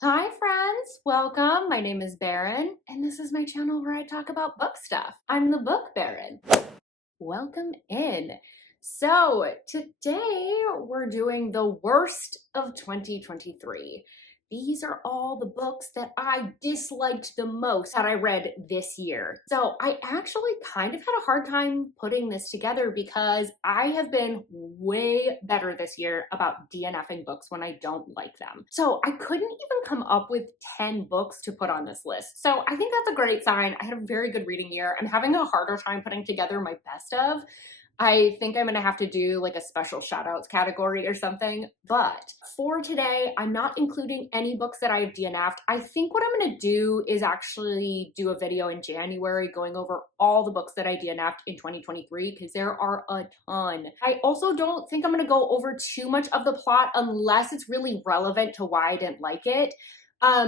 Hi friends, welcome. My name is Baron, and this is my channel where I talk about book stuff. I'm the Book Baron. Welcome in. So today we're doing the worst of 2023. These are all the books that I disliked the most that I read this year. So I actually kind of had a hard time putting this together because I have been way better this year about DNFing books when I don't like them. So I couldn't even come up with 10 books to put on this list. So I think that's a great sign. I had a very good reading year. I'm having a harder time putting together my best of. I think I'm gonna have to do like a special shout outs category or something. But for today, I'm not including any books that I have DNF'd. I think what I'm gonna do is actually do a video in January going over all the books that I DNF'd in 2023 because there are a ton. I also don't think I'm gonna go over too much of the plot unless it's really relevant to why I didn't like it.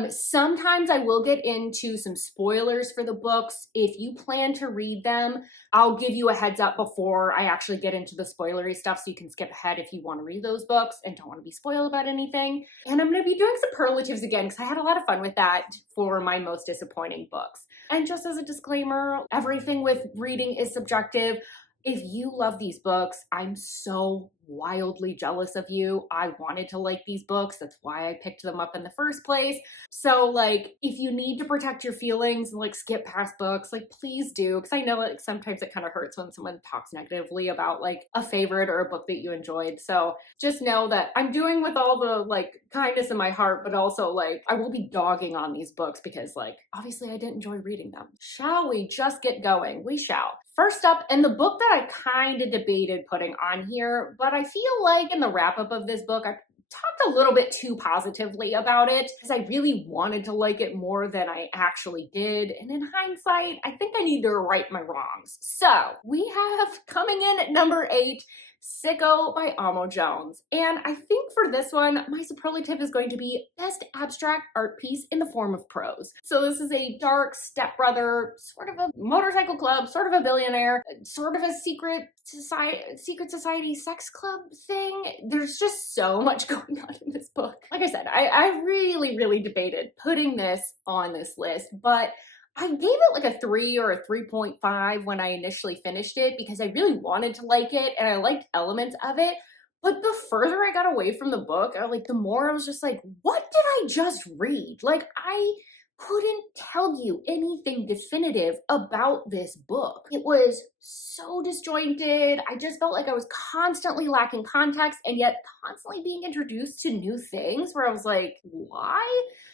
Sometimes I will get into some spoilers for the books. If you plan to read them, I'll give you a heads up before I actually get into the spoilery stuff so you can skip ahead if you want to read those books and don't want to be spoiled about anything. And I'm going to be doing superlatives again because I had a lot of fun with that for my most disappointing books. And just as a disclaimer, everything with reading is subjective. If you love these books, I'm so wildly jealous of you. I wanted to like these books. That's why I picked them up in the first place. So like, if you need to protect your feelings and like skip past books, like please do. Because I know like sometimes it kind of hurts when someone talks negatively about like a favorite or a book that you enjoyed. So just know that I'm doing with all the like kindness in my heart, but also like I will be dogging on these books because like obviously I didn't enjoy reading them. Shall we just get going? We shall. First up, and the book that I kind of debated putting on here, but I feel like in the wrap up of this book, I talked a little bit too positively about it because I really wanted to like it more than I actually did. And in hindsight, I think I need to right my wrongs. So we have coming in at number 8, Sicko by Amo Jones. And I think for this one, my superlative is going to be best abstract art piece in the form of prose. So this is a dark stepbrother, sort of a motorcycle club, sort of a billionaire, sort of a secret society sex club thing. There's just so much going on in this book. Like I said, I really debated putting this on this list, but I gave it like a 3 or a 3.5 when I initially finished it because I really wanted to like it and I liked elements of it. But the further I got away from the book, the more I was just like, what did I just read? Like, I couldn't tell you anything definitive about this book. It was so disjointed. I just felt like I was constantly lacking context and yet constantly being introduced to new things where I was like, why?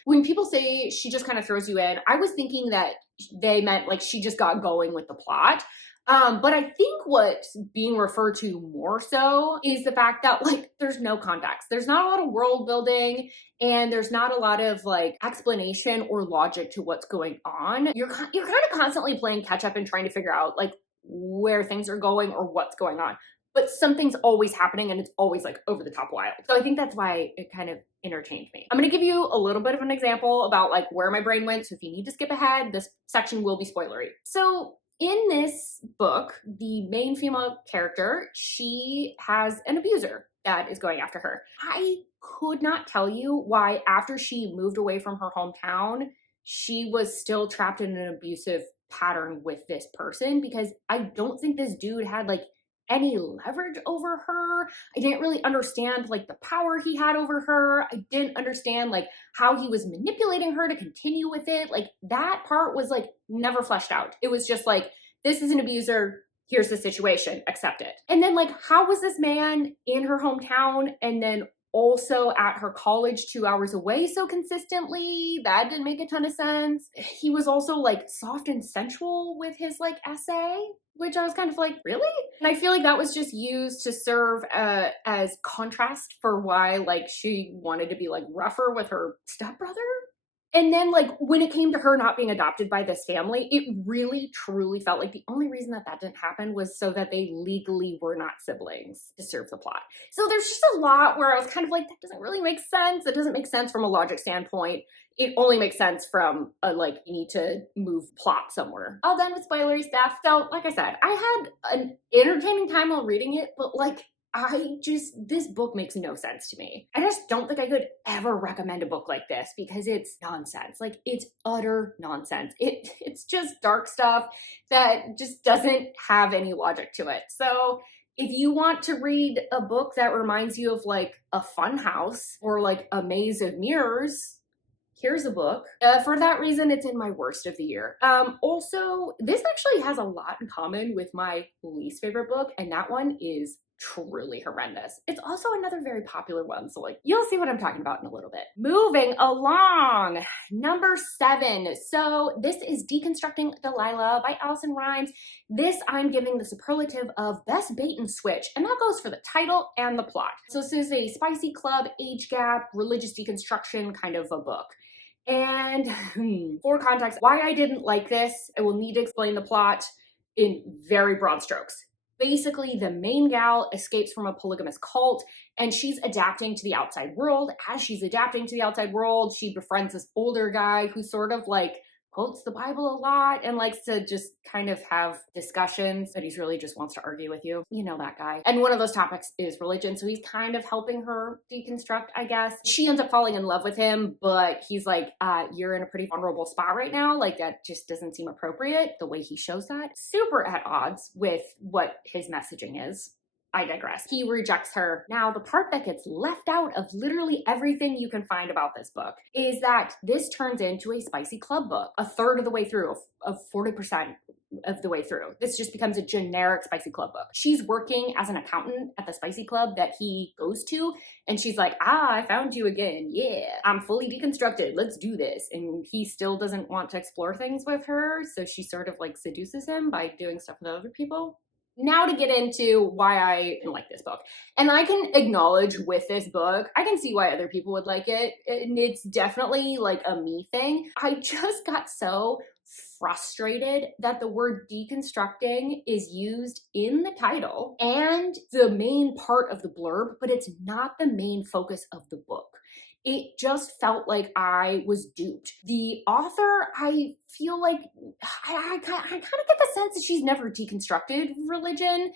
When people say she just kind of throws you in, I was thinking that they meant like she just got going with the plot. But I think what's being referred to more so is the fact that like there's no context. There's not a lot of world building and there's not a lot of like explanation or logic to what's going on. You're kind of constantly playing catch up and trying to figure out like where things are going or what's going on. But something's always happening and it's always like over the top wild. So I think that's why it kind of entertained me. I'm gonna give you a little bit of an example about like where my brain went. So if you need to skip ahead, this section will be spoilery. So in this book, the main female character, she has an abuser that is going after her. I could not tell you why after she moved away from her hometown, she was still trapped in an abusive pattern with this person because I don't think this dude had like any leverage over her. I didn't really understand like the power he had over her. I didn't understand like how he was manipulating her to continue with it. Like that part was like never fleshed out. It was just like, this is an abuser. Here's the situation, accept it. And then like, how was this man in her hometown and then also at her college 2 hours away so consistently? That didn't make a ton of sense. He was also like soft and sensual with his like essay, which I was kind of like, really? And I feel like that was just used to serve as contrast for why like she wanted to be like rougher with her stepbrother. And then like when it came to her not being adopted by this family, it really truly felt like the only reason that that didn't happen was so that they legally were not siblings to serve the plot. So there's just a lot where I was kind of like, that doesn't really make sense. It doesn't make sense from a logic standpoint. It only makes sense from a, like, you need to move plot somewhere. All done with spoilery stuff. So like I said, I had an entertaining time while reading it, but like this book makes no sense to me. I just don't think I could ever recommend a book like this because it's nonsense. Like, it's utter nonsense. It's just dark stuff that just doesn't have any logic to it. So if you want to read a book that reminds you of like a fun house or like a maze of mirrors, here's a book. For that reason, it's in my worst of the year. Also, this actually has a lot in common with my least favorite book, and that one is truly horrendous. It's also another very popular one, so like, you'll see what I'm talking about in a little bit. Moving along, number 7. So this is Deconstructing Delilah by Allison Rimes. This I'm giving the superlative of best bait and switch, and that goes for the title and the plot. So this is a spicy club, age gap, religious deconstruction kind of a book. And for context, why I didn't like this, I will need to explain the plot in very broad strokes. Basically, the main gal escapes from a polygamous cult and she's adapting to the outside world. As she's adapting to the outside world, she befriends this older guy who sort of like quotes the Bible a lot and likes to just kind of have discussions, but he's really just wants to argue with you. You know that guy. And one of those topics is religion, so he's kind of helping her deconstruct, I guess. She ends up falling in love with him, but he's like, you're in a pretty vulnerable spot right now. Like, that just doesn't seem appropriate, the way he shows that. Super at odds with what his messaging is. I digress. He rejects her. Now, the part that gets left out of literally everything you can find about this book is that this turns into a spicy club book, a third of the way through, of 40% of the way through. This just becomes a generic spicy club book. She's working as an accountant at the spicy club that he goes to, and she's like, I found you again. Yeah, I'm fully deconstructed. Let's do this. And he still doesn't want to explore things with her, so she sort of like seduces him by doing stuff with other people. Now to get into why I didn't like this book. And I can acknowledge with this book, I can see why other people would like it. And it's definitely like a me thing. I just got so frustrated that the word deconstructing is used in the title and the main part of the blurb, but it's not the main focus of the book. It just felt like I was duped. The author, I feel like, I kind of get the sense that she's never deconstructed religion,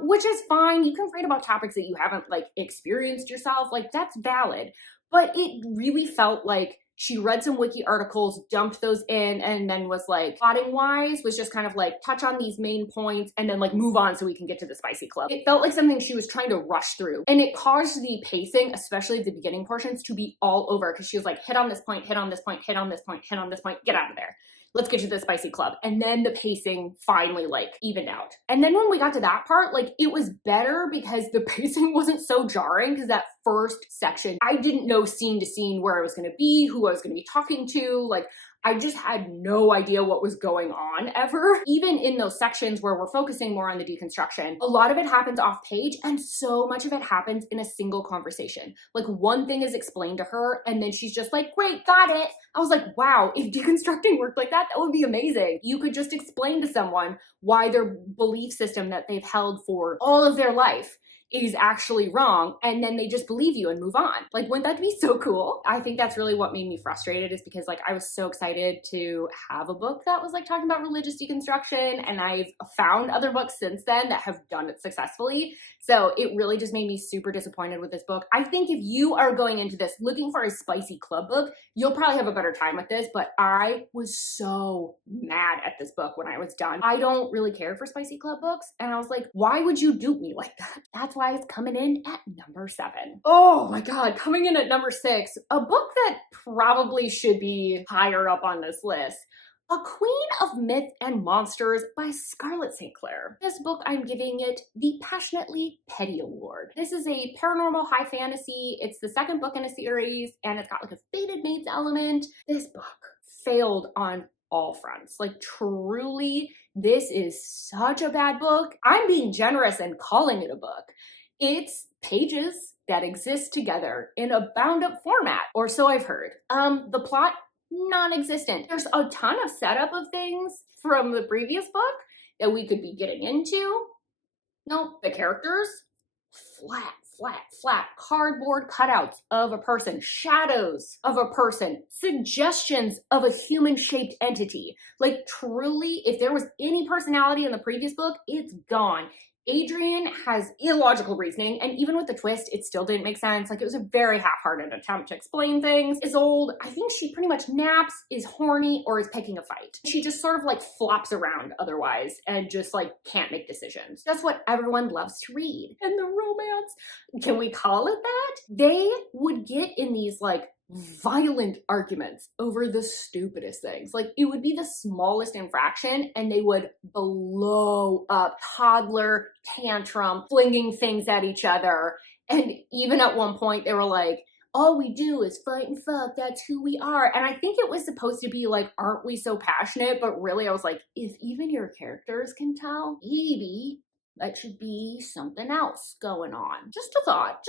which is fine. You can write about topics that you haven't like experienced yourself. Like, that's valid. But it really felt like she read some wiki articles, dumped those in, and then was like, plotting wise, was just kind of like touch on these main points and then like move on so we can get to the spicy club. It felt like something she was trying to rush through. And it caused the pacing, especially the beginning portions, to be all over because she was like, hit on this point, hit on this point, hit on this point, hit on this point, get out of there. Let's get you to the spicy club. And then the pacing finally like evened out. And then when we got to that part, like it was better because the pacing wasn't so jarring because that first section, I didn't know scene to scene where I was gonna be, who I was gonna be talking to. Like, I just had no idea what was going on ever. Even in those sections where we're focusing more on the deconstruction, a lot of it happens off page and so much of it happens in a single conversation. Like, one thing is explained to her and then she's just like, great, got it. I was like, wow, if deconstructing worked like that, that would be amazing. You could just explain to someone why their belief system that they've held for all of their life is actually wrong, and then they just believe you and move on. Like, wouldn't that be so cool? I think that's really what made me frustrated, is because like I was so excited to have a book that was like talking about religious deconstruction, and I've found other books since then that have done it successfully. So it really just made me super disappointed with this book. I think if you are going into this looking for a spicy club book, you'll probably have a better time with this, but I was so mad at this book when I was done. I don't really care for spicy club books, and I was like, why would you dupe me like that? That's why it's coming in at number 7. Oh my God, coming in at number 6, a book that probably should be higher up on this list. A Queen of Myth and Monsters by Scarlett St. Clair. This book, I'm giving it the Passionately Petty Award. This is a paranormal high fantasy. It's the second book in a series, and it's got like a fated mates element. This book failed on all fronts. Like, truly, this is such a bad book. I'm being generous and calling it a book. It's pages that exist together in a bound-up format, or so I've heard. The plot, non-existent. There's a ton of setup of things from the previous book that we could be getting into. No, the characters, flat, cardboard cutouts of a person, shadows of a person, suggestions of a human-shaped entity. Like, truly, if there was any personality in the previous book, it's gone. Adrian has illogical reasoning, and even with the twist, it still didn't make sense. Like, it was a very half-hearted attempt to explain things. Isolde, I think she pretty much naps, is horny, or is picking a fight. She just sort of like flops around otherwise and just like can't make decisions. That's what everyone loves to read. And the romance, can we call it that? They would get in these like violent arguments over the stupidest things. Like, it would be the smallest infraction and they would blow up, toddler tantrum, flinging things at each other. And even at one point they were like, all we do is fight and fuck, that's who we are. And I think it was supposed to be like, aren't we so passionate? But really I was like, if even your characters can tell, maybe that should be something else going on. Just a thought.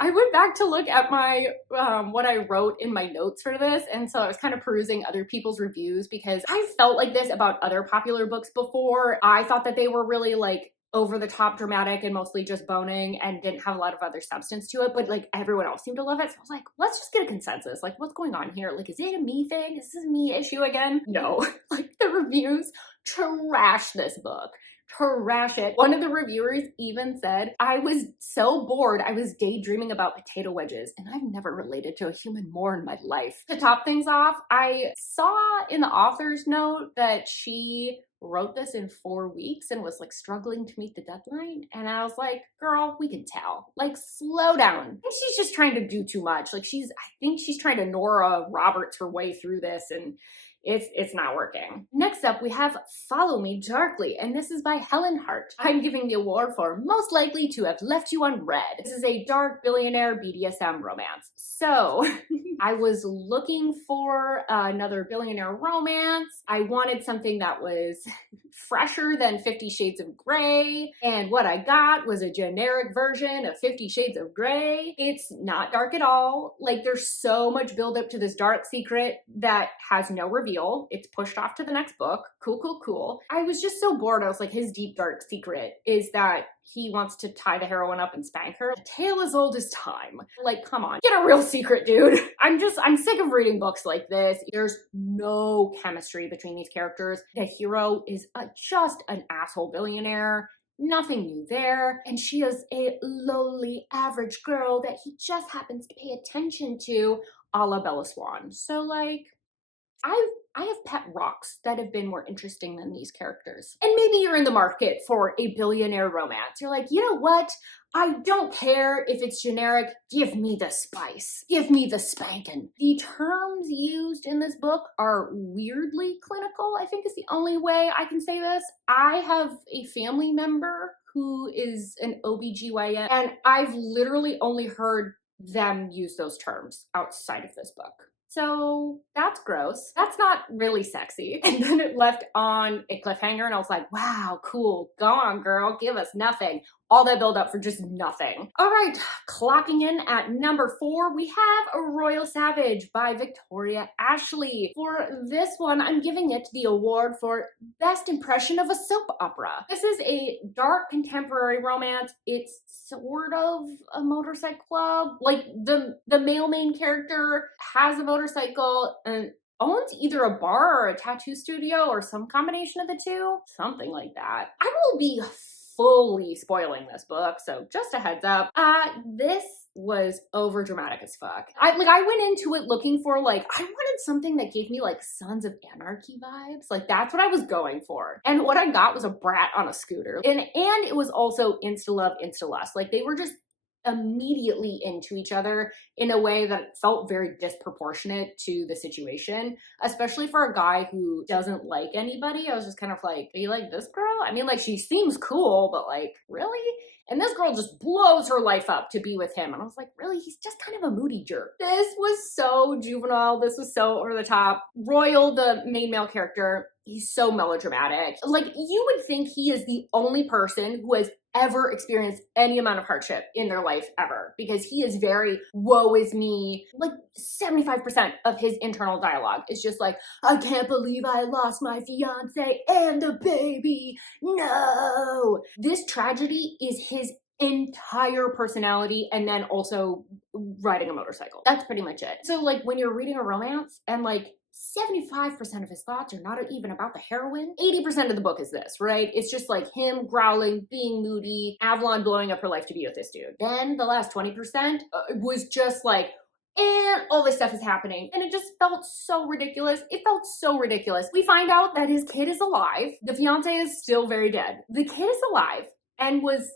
I went back to look at my, what I wrote in my notes for this. And so I was kind of perusing other people's reviews because I felt like this about other popular books before. I thought that they were really like over the top dramatic and mostly just boning and didn't have a lot of other substance to it, but like everyone else seemed to love it. So I was like, let's just get a consensus. Like, what's going on here? Like, is it a me thing? Is this a me issue again? No. Like, the reviews trash this book. Trash it. One of the reviewers even said, I was so bored, I was daydreaming about potato wedges, and I've never related to a human more in my life. To top things off, I saw in the author's note that she wrote this in 4 weeks and was like struggling to meet the deadline. And I was like, girl, we can tell. Like, slow down. I think she's just trying to do too much. Like, I think she's trying to Nora Roberts her way through this, and it's not working. Next up, we have Follow Me Darkly, and this is by Helen Hart. I'm giving the award for most likely to have left you unread. This is a dark billionaire BDSM romance. So I was looking for another billionaire romance. I wanted something that was fresher than 50 Shades of Grey, and what I got was a generic version of 50 Shades of Grey. It's not dark at all. Like, there's so much buildup to this dark secret that has no reveal. It's pushed off to the next book. Cool. I was just so bored. I was like, his deep dark secret is that he wants to tie the heroine up and spank her. A tale as old as time. Like, come on, get a real secret, dude. I'm sick of reading books like this. There's no chemistry between these characters. The hero is just an asshole billionaire. Nothing new there. And she is a lowly average girl that he just happens to pay attention to, a la Bella Swan. So like, I have pet rocks that have been more interesting than these characters. And maybe you're in the market for a billionaire romance. You're like, you know what? I don't care if it's generic. Give me the spice. Give me the spanking. The terms used in this book are weirdly clinical, I think is the only way I can say this. I have a family member who is an OBGYN, and I've literally only heard them use those terms outside of this book. So that's gross. That's not really sexy. And then it left on a cliffhanger and I was like, wow, cool. Go on, girl. Give us nothing. All that build up for just nothing. All right, clocking in at number 4, we have A Royal Savage by Victoria Ashley. For this one, I'm giving it the award for Best Impression of a Soap Opera. This is a dark contemporary romance. It's sort of a motorcycle club. Like, the male main character has a motorcycle and owns either a bar or a tattoo studio or some combination of the two. Something like that. I will be fully spoiling this book, so just a heads up. This was over dramatic as fuck. I went into it looking for like, I wanted something that gave me like Sons of Anarchy vibes. Like, that's what I was going for. And what I got was a brat on a scooter. And it was also insta-love, insta-lust. Like, they were just immediately into each other in a way that felt very disproportionate to the situation, especially for a guy who doesn't like anybody. I was just kind of like, do you like this girl? I mean, like, she seems cool, but like, really? And this girl just blows her life up to be with him. And I was like, really? He's just kind of a moody jerk. This was so juvenile. This was so over the top. Royal, the main male character, he's so melodramatic. Like, you would think he is the only person who has ever experienced any amount of hardship in their life ever, because he is very woe is me. Like, 75% of his internal dialogue is just like, I can't believe I lost my fiance and a baby. No. This tragedy is his entire personality, and then also riding a motorcycle. That's pretty much it. So like, when you're reading a romance and like 75% of his thoughts are not even about the heroine. 80% of the book is this, right? It's just like him growling, being moody, Avalon blowing up her life to be with this dude. Then the last 20% was just like, and all this stuff is happening. And it just felt so ridiculous. It felt so ridiculous. We find out that his kid is alive. The fiance is still very dead. The kid is alive and was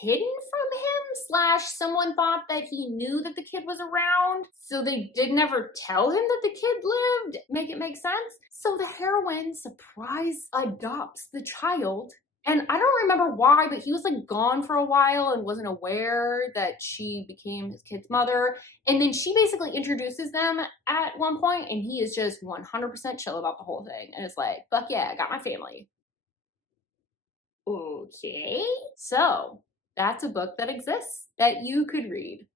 hidden from him / someone thought that he knew that the kid was around, so they didn't ever tell him that the kid lived. Make it make sense? So the heroine surprise adopts the child. And I don't remember why, but he was like gone for a while and wasn't aware that she became his kid's mother. And then she basically introduces them at one point, and he is just 100% chill about the whole thing. And it's like, fuck yeah, I got my family. Okay. So that's a book that exists that you could read.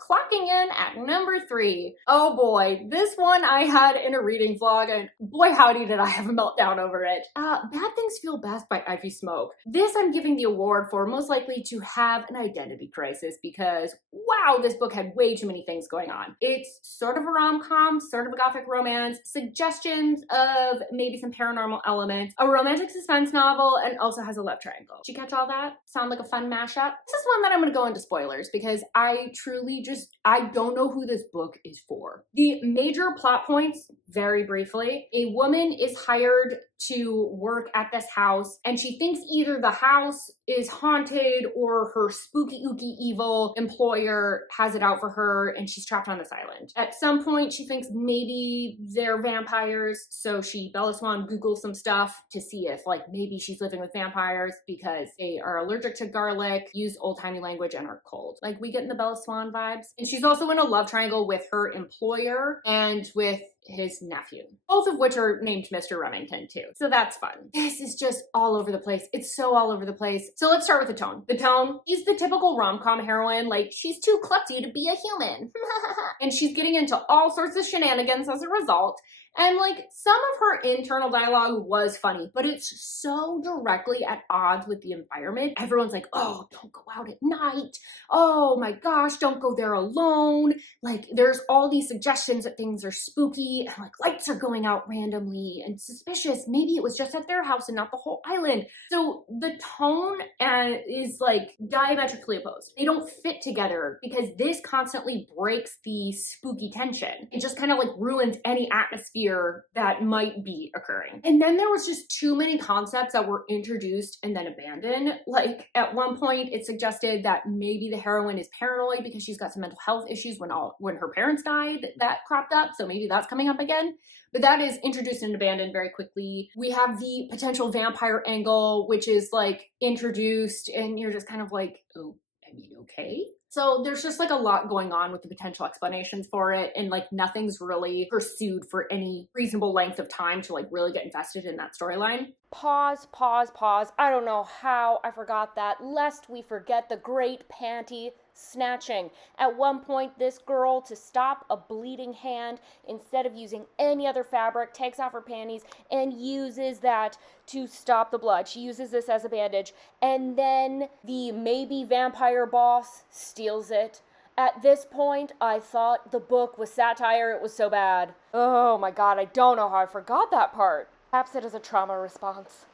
Clocking in at number 3. Oh boy, this one I had in a reading vlog, and boy howdy did I have a meltdown over it. Bad Things Feel Best by Ivy Smoke. This I'm giving the award for most likely to have an identity crisis, because wow, this book had way too many things going on. It's sort of a rom-com, sort of a gothic romance, suggestions of maybe some paranormal elements, a romantic suspense novel, and also has a love triangle. Did you catch all that? Sound like a fun mashup? This is one that I'm gonna go into spoilers because I truly I don't know who this book is for. The major plot points, very briefly, a woman is hired to work at this house, and she thinks either the house is haunted or her spooky ooky evil employer has it out for her and she's trapped on this island. At some point she thinks maybe they're vampires, so she Bella Swan Googles some stuff to see if like maybe she's living with vampires because they are allergic to garlic, use old-timey language, and are cold. Like, we get in the Bella Swan vibes. And she's also in a love triangle with her employer and with his nephew, both of which are named Mr. Remington too. So that's fun. This is just all over the place. It's so all over the place. So let's start with the tone. The tone is the typical rom-com heroine, like she's too klutzy to be a human. And she's getting into all sorts of shenanigans as a result. And like, some of her internal dialogue was funny, but it's so directly at odds with the environment. Everyone's like, oh, don't go out at night. Oh my gosh, don't go there alone. Like, there's all these suggestions that things are spooky and like lights are going out randomly and suspicious. Maybe it was just at their house and not the whole island. So the tone is like diametrically opposed. They don't fit together because this constantly breaks the spooky tension. It just kind of like ruins any atmosphere that might be occurring. And then there was just too many concepts that were introduced and then abandoned. Like, at one point it suggested that maybe the heroine is paranoid because she's got some mental health issues when her parents died. That cropped up, so maybe that's coming up again. But that is introduced and abandoned very quickly. We have the potential vampire angle, which is like introduced, and you're just kind of like, oh, I mean, okay. So there's just like a lot going on with the potential explanations for it, and like nothing's really pursued for any reasonable length of time to like really get invested in that storyline. Pause, pause, pause. I don't know how I forgot that, lest we forget the great panty snatching. At one point, this girl, to stop a bleeding hand, instead of using any other fabric, takes off her panties and uses that to stop the blood. She uses this as a bandage, and then the maybe vampire boss steals it. At this point, I thought the book was satire. It was so bad. Oh my god, I don't know how I forgot that part. Perhaps it is a trauma response.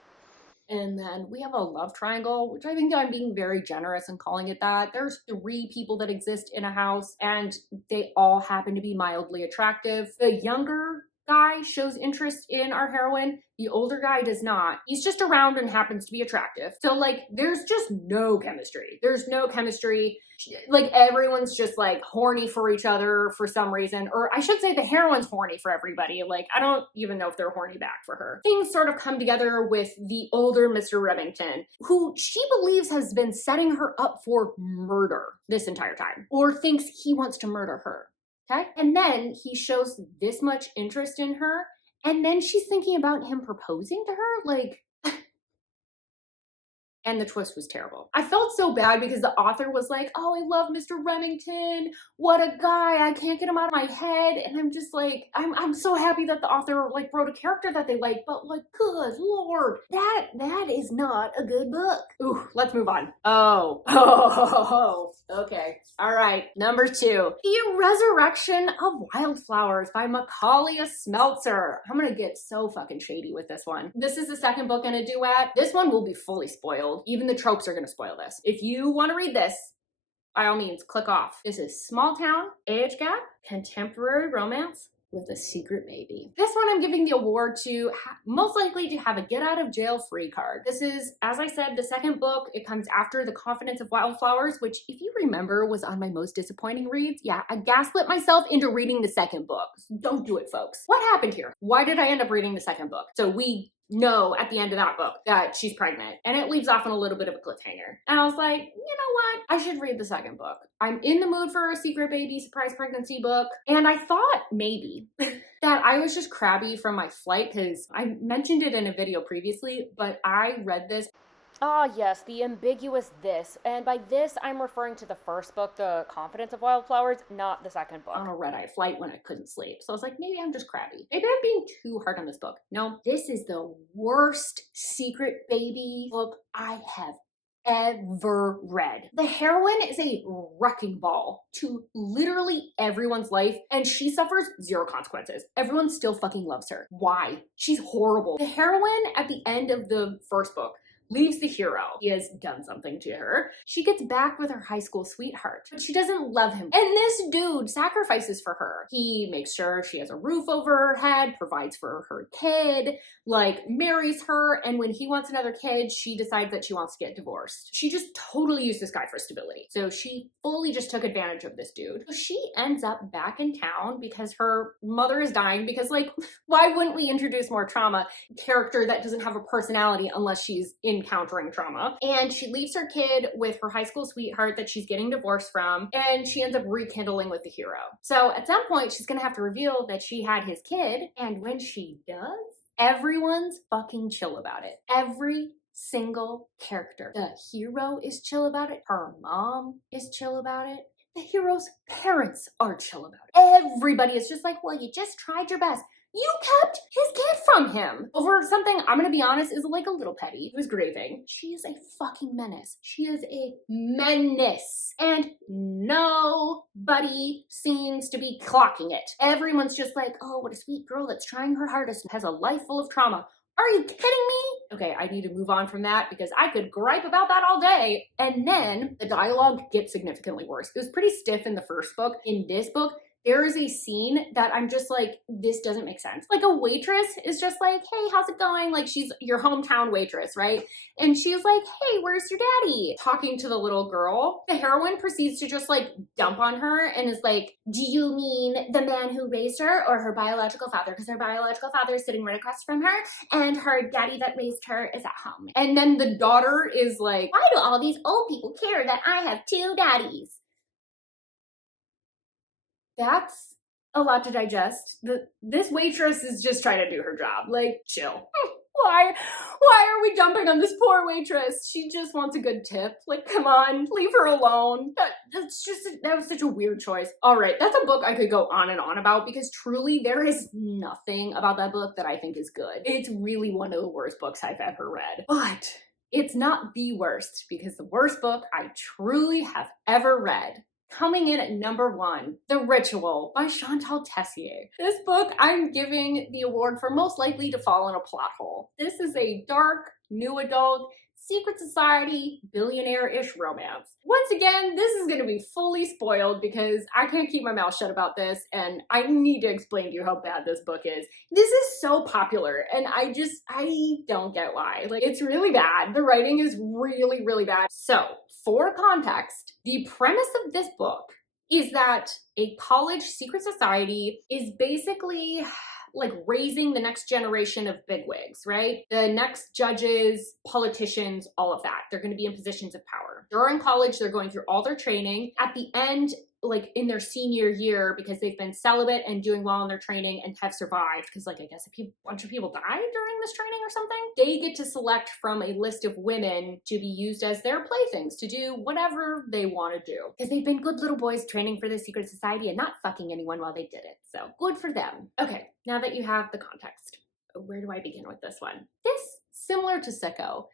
And then we have a love triangle, which I think I'm being very generous in calling it that. There's 3 people that exist in a house, and they all happen to be mildly attractive. The younger guy shows interest in our heroine. The older guy does not. He's just around and happens to be attractive. So like, there's just no chemistry. There's no chemistry. Like, everyone's just like horny for each other for some reason. Or I should say the heroine's horny for everybody. Like, I don't even know if they're horny back for her. Things sort of come together with the older Mr. Remington, who she believes has been setting her up for murder this entire time, or thinks he wants to murder her. Okay? And then he shows this much interest in her, and then she's thinking about him proposing to her? Like, And the twist was terrible. I felt so bad because the author was like, oh, I love Mr. Remington. What a guy. I can't get him out of my head. And I'm just like, I'm so happy that the author like wrote a character that they like, but like, good Lord, that is not a good book. Ooh, let's move on. Oh, okay. All right. Number 2, The Resurrection of Wildflowers by Macaulay Smeltzer. I'm gonna get so fucking shady with this one. This is the second book in a duet. This one will be fully spoiled. Even the tropes are gonna spoil this. If you want to read this, by all means, click off. This is small town, age gap, contemporary romance with a secret baby. This one I'm giving the award to most likely to have a get out of jail free card. This is, as I said, the second book. It comes after The Confidence of Wildflowers, which if you remember was on my most disappointing reads. Yeah, I gaslit myself into reading the second book. Don't do it, folks. What happened here? Why did I end up reading the second book? So we know at the end of that book that she's pregnant, and it leaves off on a little bit of a cliffhanger. And I was like, you know what? I should read the second book. I'm in the mood for a secret baby surprise pregnancy book. And I thought maybe that I was just crabby from my flight, because I mentioned it in a video previously, but I read this. Ah, yes, the ambiguous this. And by this, I'm referring to the first book, The Confidence of Wildflowers, not the second book. On a red-eye flight when I couldn't sleep. So I was like, maybe I'm just crabby. Maybe I'm being too hard on this book. No, this is the worst secret baby book I have ever read. The heroine is a wrecking ball to literally everyone's life, and she suffers zero consequences. Everyone still fucking loves her. Why? She's horrible. The heroine at the end of the first book leaves the hero. He has done something to her. She gets back with her high school sweetheart, but she doesn't love him. And this dude sacrifices for her. He makes sure she has a roof over her head, provides for her kid, like marries her, and when he wants another kid, she decides that she wants to get divorced. She just totally used this guy for stability. So she fully just took advantage of this dude. So she ends up back in town because her mother is dying, because like, why wouldn't we introduce more trauma character that doesn't have a personality unless she's encountering trauma? And she leaves her kid with her high school sweetheart that she's getting divorced from, and she ends up rekindling with the hero. So at some point, she's gonna have to reveal that she had his kid, and when she does, everyone's fucking chill about it. Every single character. The hero is chill about it. Her mom is chill about it. The hero's parents are chill about it. Everybody is just like, well, you just tried your best. You kept his kid from him over something, I'm gonna be honest, is like a little petty. He was grieving. She is a fucking menace. She is a menace. And nobody seems to be clocking it. Everyone's just like, oh, what a sweet girl that's trying her hardest and has a life full of trauma. Are you kidding me? Okay, I need to move on from that because I could gripe about that all day. And then the dialogue gets significantly worse. It was pretty stiff in the first book. In this book, there is a scene that I'm just like, this doesn't make sense. Like a waitress is just like, hey, how's it going? Like she's your hometown waitress, right? And she's like, hey, where's your daddy? Talking to the little girl. The heroine proceeds to just like dump on her and is like, do you mean the man who raised her or her biological father? Because her biological father is sitting right across from her and her daddy that raised her is at home. And then the daughter is like, why do all these old people care that I have two daddies? That's a lot to digest. This waitress is just trying to do her job. Like, chill. Why are we dumping on this poor waitress? She just wants a good tip. Like, come on, leave her alone. That was such a weird choice. All right, that's a book I could go on and on about because truly there is nothing about that book that I think is good. It's really one of the worst books I've ever read. But it's not the worst because the worst book I truly have ever read, coming in at number 1, The Ritual by Chantal Tessier. This book I'm giving the award for most likely to fall in a plot hole. This is a dark, new adult, secret society, billionaire-ish romance. Once again, this is going to be fully spoiled because I can't keep my mouth shut about this and I need to explain to you how bad this book is. This is so popular and I don't get why. Like, it's really bad. The writing is really, really bad. So, for context, the premise of this book is that a college secret society is basically like raising the next generation of bigwigs, right? The next judges, politicians, all of that. They're going to be in positions of power. During college, they're going through all their training. At the end, like in their senior year because they've been celibate and doing well in their training and have survived, because like I guess a bunch of people died during this training or something, they get to select from a list of women to be used as their playthings to do whatever they want to do, because they've been good little boys training for the secret society and not fucking anyone while they did it. So good for them. Okay, now that you have the context, where do I begin with this one? This, similar to Sicko,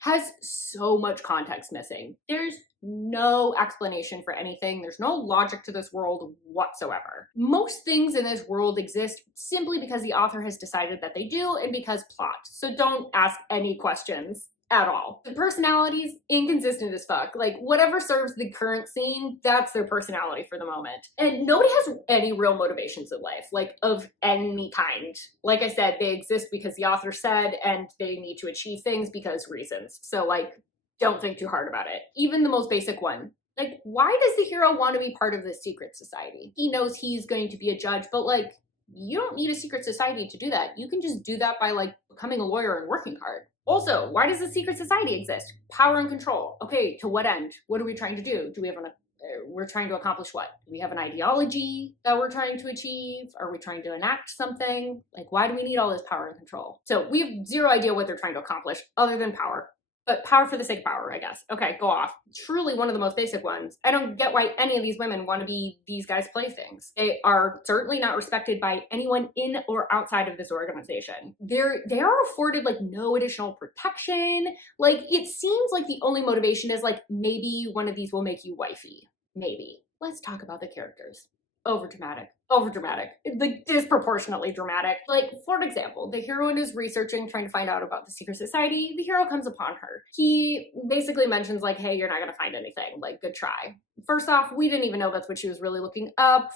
has so much context missing. There's no explanation for anything. There's no logic to this world whatsoever. Most things in this world exist simply because the author has decided that they do and because plot. So don't ask any questions at all. The personality's inconsistent as fuck. Like, whatever serves the current scene, that's their personality for the moment. And nobody has any real motivations in life, like of any kind. Like I said, they exist because the author said, and they need to achieve things because reasons. So like, don't think too hard about it. Even the most basic one. Like, why does the hero want to be part of this secret society? He knows he's going to be a judge, but like, you don't need a secret society to do that. You can just do that by like becoming a lawyer and working hard. Also, why does the secret society exist? Power and control. Okay, to what end? What are we trying to do? Do we have we're trying to accomplish what? Do we have an ideology that we're trying to achieve? Are we trying to enact something? Like, why do we need all this power and control? So we have zero idea what they're trying to accomplish other than power. But power for the sake of power, I guess. Okay, go off. Truly one of the most basic ones. I don't get why any of these women want to be these guys' playthings. They are certainly not respected by anyone in or outside of this organization. They are afforded like no additional protection. Like, it seems like the only motivation is like, maybe one of these will make you wifey. Maybe. Let's talk about the characters. Over dramatic, like disproportionately dramatic. Like, for example, the heroine is researching, trying to find out about the secret society. The hero comes upon her. He basically mentions like, hey, you're not gonna find anything, like, good try. First off, we didn't even know that's what she was really looking up.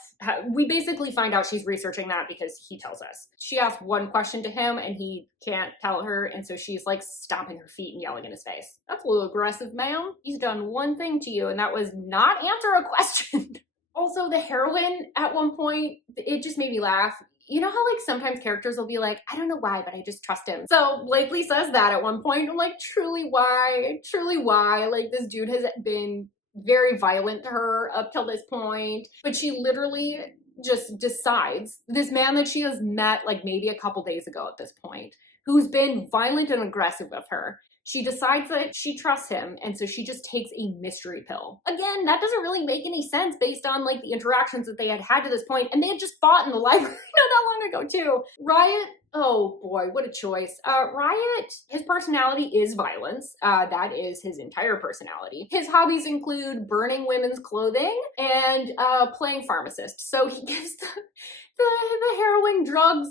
We basically find out she's researching that because he tells us. She asks one question to him and he can't tell her, and so she's like stomping her feet and yelling in his face. That's a little aggressive, ma'am. He's done one thing to you, and that was not answer a question. Also, the heroine, at one point, it just made me laugh. You know how like sometimes characters will be like, I don't know why, but I just trust him. So Blakely says that at one point. I'm like, truly why? Truly why? Like, this dude has been very violent to her up till this point, but she literally just decides, this man that she has met like maybe a couple days ago at this point, who's been violent and aggressive with her, she decides that she trusts him, and so she just takes a mystery pill. Again, that doesn't really make any sense based on like the interactions that they had to this point, and they had just fought in the library not that long ago too. Riot, oh boy, what a choice. Riot, his personality is violence. That is his entire personality. His hobbies include burning women's clothing and playing pharmacist. So he gives the heroin drugs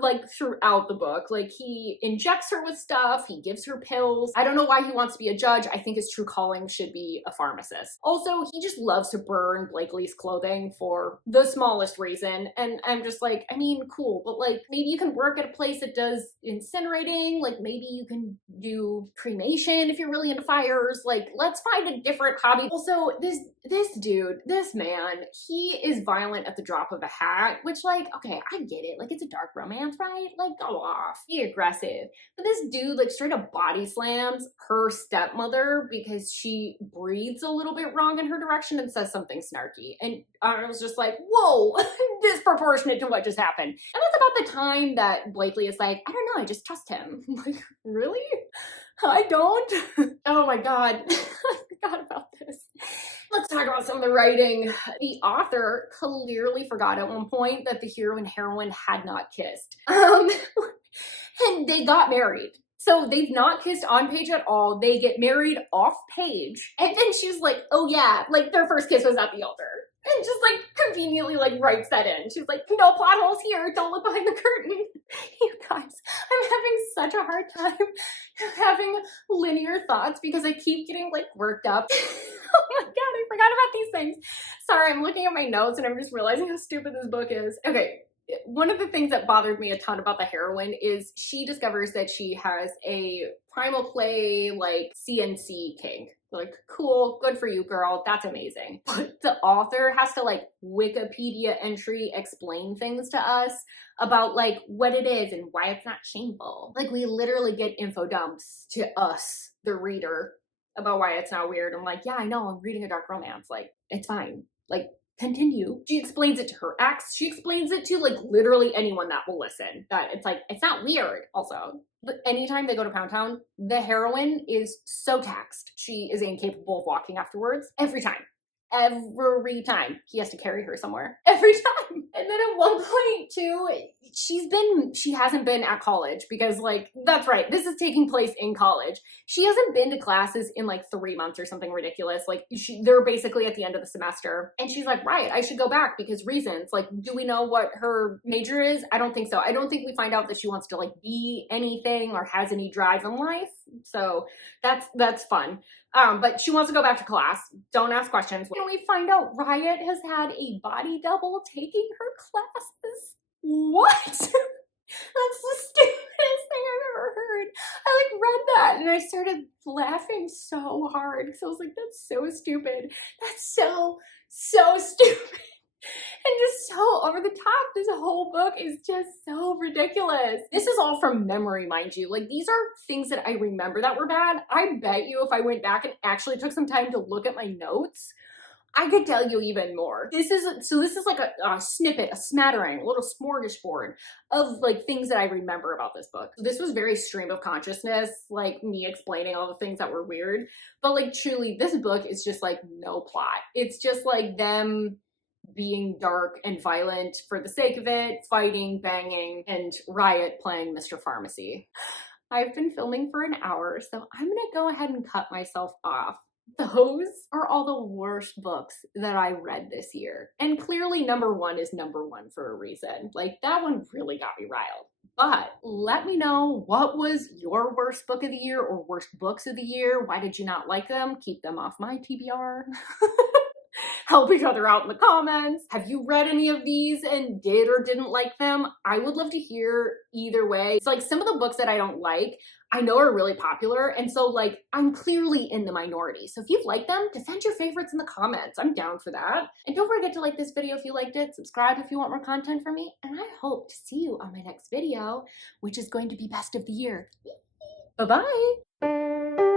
like throughout the book. Like, he injects her with stuff, he gives her pills. I don't know why he wants to be a judge. I think his true calling should be a pharmacist. Also, he just loves to burn Blakely's clothing for the smallest reason. And I'm just like, I mean, cool, but like, maybe you can work at a place that does incinerating. Like, maybe you can do cremation if you're really into fires. Like, let's find a different hobby. Also, this dude, this man, he is violent at the drop of a hat, which, like, okay, I get it. Like, it's a dark romance, right? Like, go off. Be aggressive. But this dude, like, straight up body slams her stepmother because she breathes a little bit wrong in her direction and says something snarky. And I was just like, whoa, disproportionate to what just happened. And that's about the time that Blakely is like, I don't know, I just trust him. I'm like, really? I don't? Oh my God. I forgot about this. Let's talk about some of the writing. The author clearly forgot at one point that the hero and heroine had not kissed. And they got married. So they've not kissed on page at all. They get married off page. And then she's like, oh yeah, like their first kiss was at the altar. And just like conveniently like writes that in. She's like, no plot holes here. Don't look behind the curtain. You guys, I'm having such a hard time having linear thoughts because I keep getting like worked up. Oh my God, I forgot about these things. Sorry, I'm looking at my notes and I'm just realizing how stupid this book is. Okay. One of the things that bothered me a ton about the heroine is she discovers that she has a primal play, like, CNC kink. Like, cool, good for you, girl, that's amazing. But the author has to, like, Wikipedia entry explain things to us about, like, what it is and why it's not shameful. Like, we literally get info dumps to us, the reader, about why it's not weird. I'm like, yeah, I know, I'm reading a dark romance. Like, it's fine. Like, Continue. She explains it to her ex. She explains it to like literally anyone that will listen. That it's like, it's not weird. Also, but anytime they go to Pound Town, the heroine is so taxed. She is incapable of walking afterwards. Every time. Every time he has to carry her somewhere. Every time. And then at one point too, she hasn't been at college because like, that's right, this is taking place in college. She hasn't been to classes in like 3 months or something ridiculous. Like they're basically at the end of the semester. And she's like, right, I should go back because reasons. Like, do we know what her major is? I don't think so. I don't think we find out that she wants to like be anything or has any drive in life. So that's fun. But she wants to go back to class. Don't ask questions. And we find out Riot has had a body double taking her classes. What? That's the stupidest thing I've ever heard. I like read that and I started laughing so hard because I was like, that's so stupid. That's so stupid. And just so over the top. This whole book is just so ridiculous. This is all from memory, mind you. Like, these are things that I remember that were bad. I bet you if I went back and actually took some time to look at my notes, I could tell you even more. This is like a snippet, a smattering, a little smorgasbord of like things that I remember about this book. This was very stream of consciousness, like me explaining all the things that were weird. But like truly, this book is just like no plot. It's just like them being dark and violent for the sake of it, fighting, banging, and Riot playing Mr. Pharmacy. I've been filming for an hour, so I'm gonna go ahead and cut myself off. Those are all the worst books that I read this year. And clearly number one is number one for a reason. Like, that one really got me riled. But let me know, what was your worst book of the year or worst books of the year? Why did you not like them? Keep them off my TBR. Help each other out in the comments. Have you read any of these and did or didn't like them? I would love to hear either way. It's like some of the books that I don't like, I know are really popular. And so like, I'm clearly in the minority. So if you've liked them, defend your favorites in the comments. I'm down for that. And don't forget to like this video if you liked it. Subscribe if you want more content from me. And I hope to see you on my next video, which is going to be best of the year. Bye-bye.